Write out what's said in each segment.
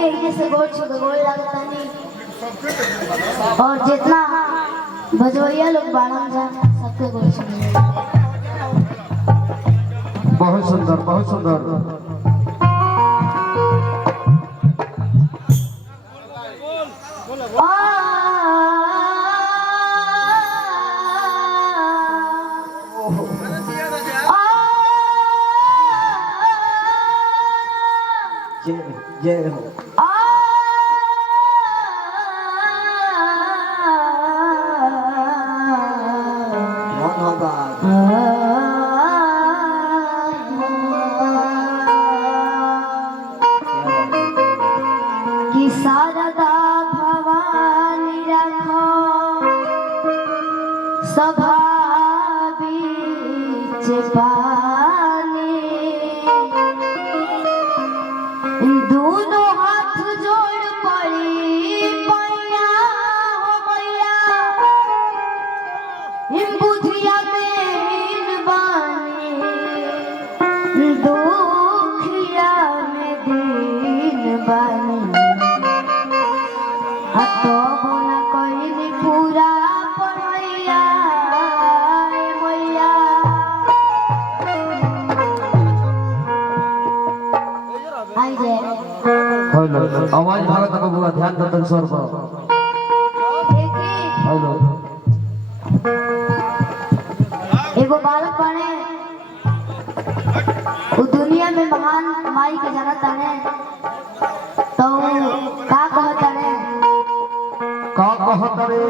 सबके से गोल छुके गोल लगता नहीं। और जितना भजोइया लोग बाड़न जा सबके गोल छुके। बहुत सुंदर बहुत सुंदर। जय हो कि शारदा भवानी रखो सभा बीच पानी दोनों हाथ जोड़ पड़ी पैया हो मैया बुधिया में बानी दुखिया में दिन बानी तो बोला कोई पूरा पढ़ैया मैया आई जे हेलो आवाज भागत को बुआ ध्यान दतन स्वर पर देखी हेलो एगो बालक बने वो दुनिया में महान माई के जानत है तो का कहता है का कहत रे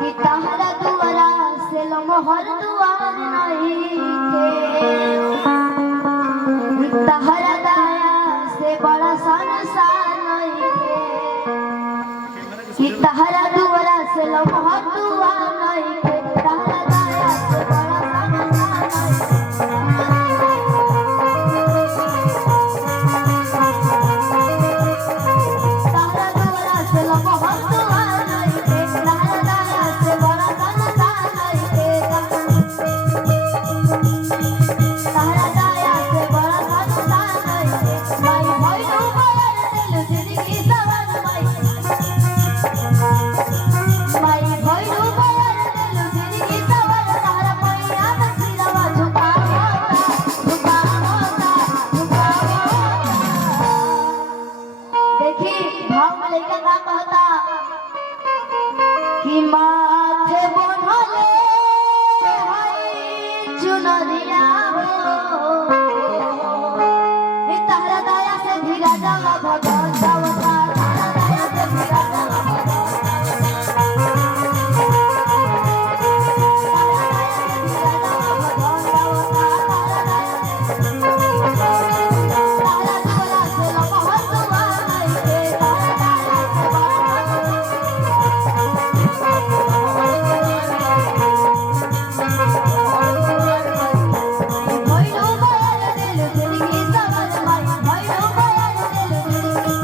कि तहरा दुआरा से लमहर दुआर नहीं के तहरा दया से बड़ा संसार नहीं के कि तहरा दुआरा से लमहर दुआर नहीं के तहरा दया से बड़ा संसार तहरा दुआरा से लमहर दुआर नहीं के तहरा दया से बड़ा संसार नहीं के तहरा दया से बड़ा संसार नहीं के माई भइलू बयार दिल जिंदगी सवार माई भइलू बयार दिल जिंदगी सवार तहरा मैया दसिरवा झुका होता देखी भाव में लइका का कहता कि माथे बंधले हई चुनरिया हो तहरा दया से भीगा जाला भगवान जावता तहरा दया से भीगा जाला भगवान भइलू बयार दिल जिंदगी सवार माई भइलू बयार दिल जिंदगी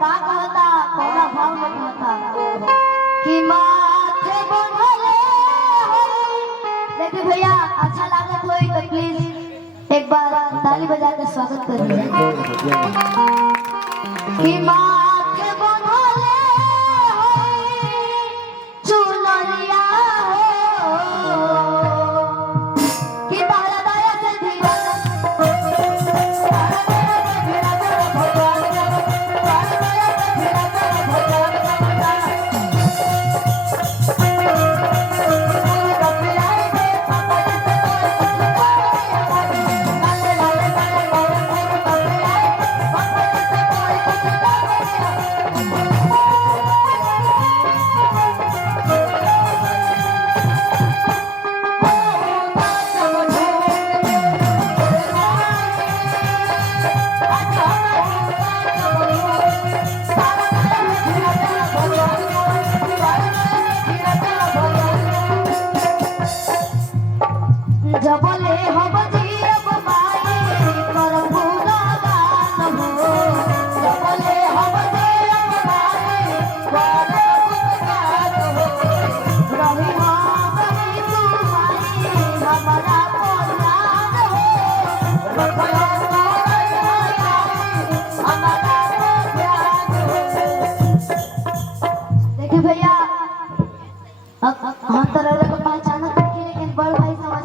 का कहता कौना भाव में कहता कि माथे बंधले होई। देखिए भैया अच्छा लागत होई तो प्लीज एक बार ताली बजा के स्वागत करिए कि माथे बंधले होई चुनरिया हो कि तारा दया से धीरा जबले हम जीव माई करबू गान हो जबले हम जीव माई करबू गान हो रही हम कभी तू माई हमारा पुराण हो रखला हमारा पुराण हो। देखिए भैया अब हम तरह को पहचाना लेकिन बड़ भाई समाज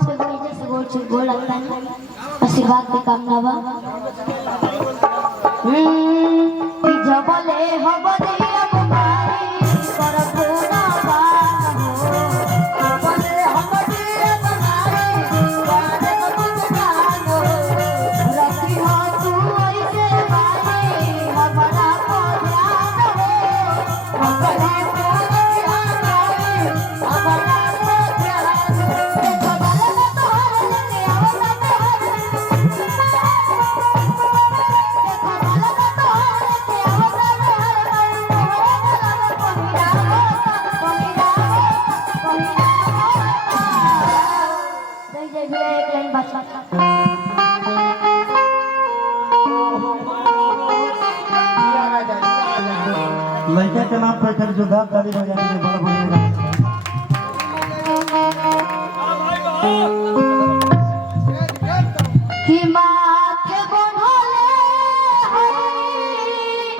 के गोल लगता है आशीर्वाद की कामना बा कि जबले हम दिया माई करबू ना बान हो जबले हम दिया माई करबू गान हो रखी हो तू ऐसे माई हमारा पुराण हो अपने हमारा लड़का के नाम पर कर जुदा ताली बजाने के बड़ा बढ़िया कि माथे बंधले होई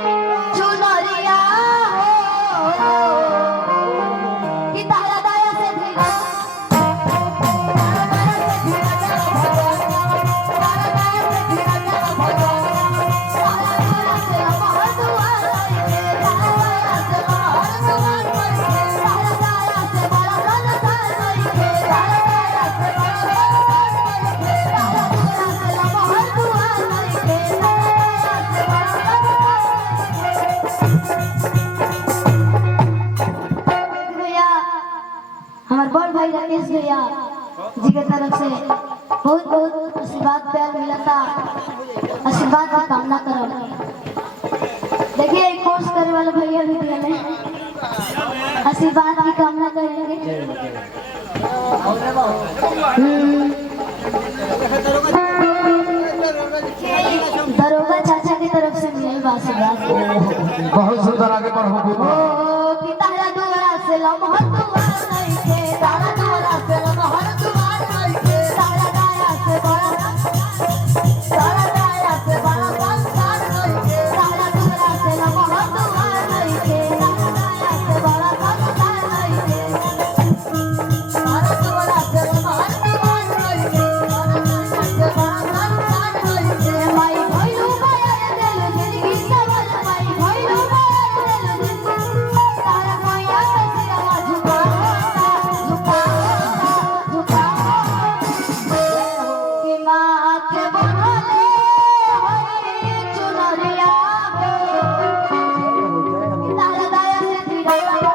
चुनरिया हो कि तारा दया से धीरा हमारे बड़ भाई राकेश भैया जी के तरफ से बहुत बहुत आशीर्वाद प्यार मिला था आशीर्वाद की कामना करो। देखिए एक कोर्स करने वाले भैया भी दिए आशीर्वाद की कामना करेंगे। दरोगा चाचा की तरफ से मिले आशीर्वाद बहुत सुंदर आगे बढ़ो कि तारा दुआरा से लम्हा दुआ नहीं के तारा दुआरा से लम्हा दुआ नहीं के तारा दाया से बड़ा तारा दाया से बड़ा संसार नहीं के तारा दुआरा से लम्हा दुआ नहीं के तारा दाया से बड़ा संसार नहीं के तारा दुआरा से लम्हा दुआ नहीं के तारा दाया से बड़ा संसार नहीं के माई भइलू माया दिल जिंदगी सवाल माई भइलू माया दिल तारा माया से आवाज झुका कि माथे बंधले होई चुनरिया हो तारा दया से धीरा तारा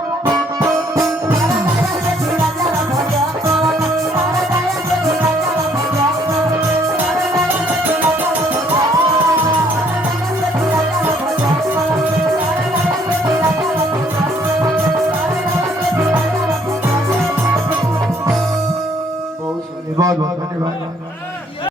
दया से धीरा चला भैया तारा दया से धीरा चला भैया तारा दया से धीरा बहुत बहुत धन्यवाद।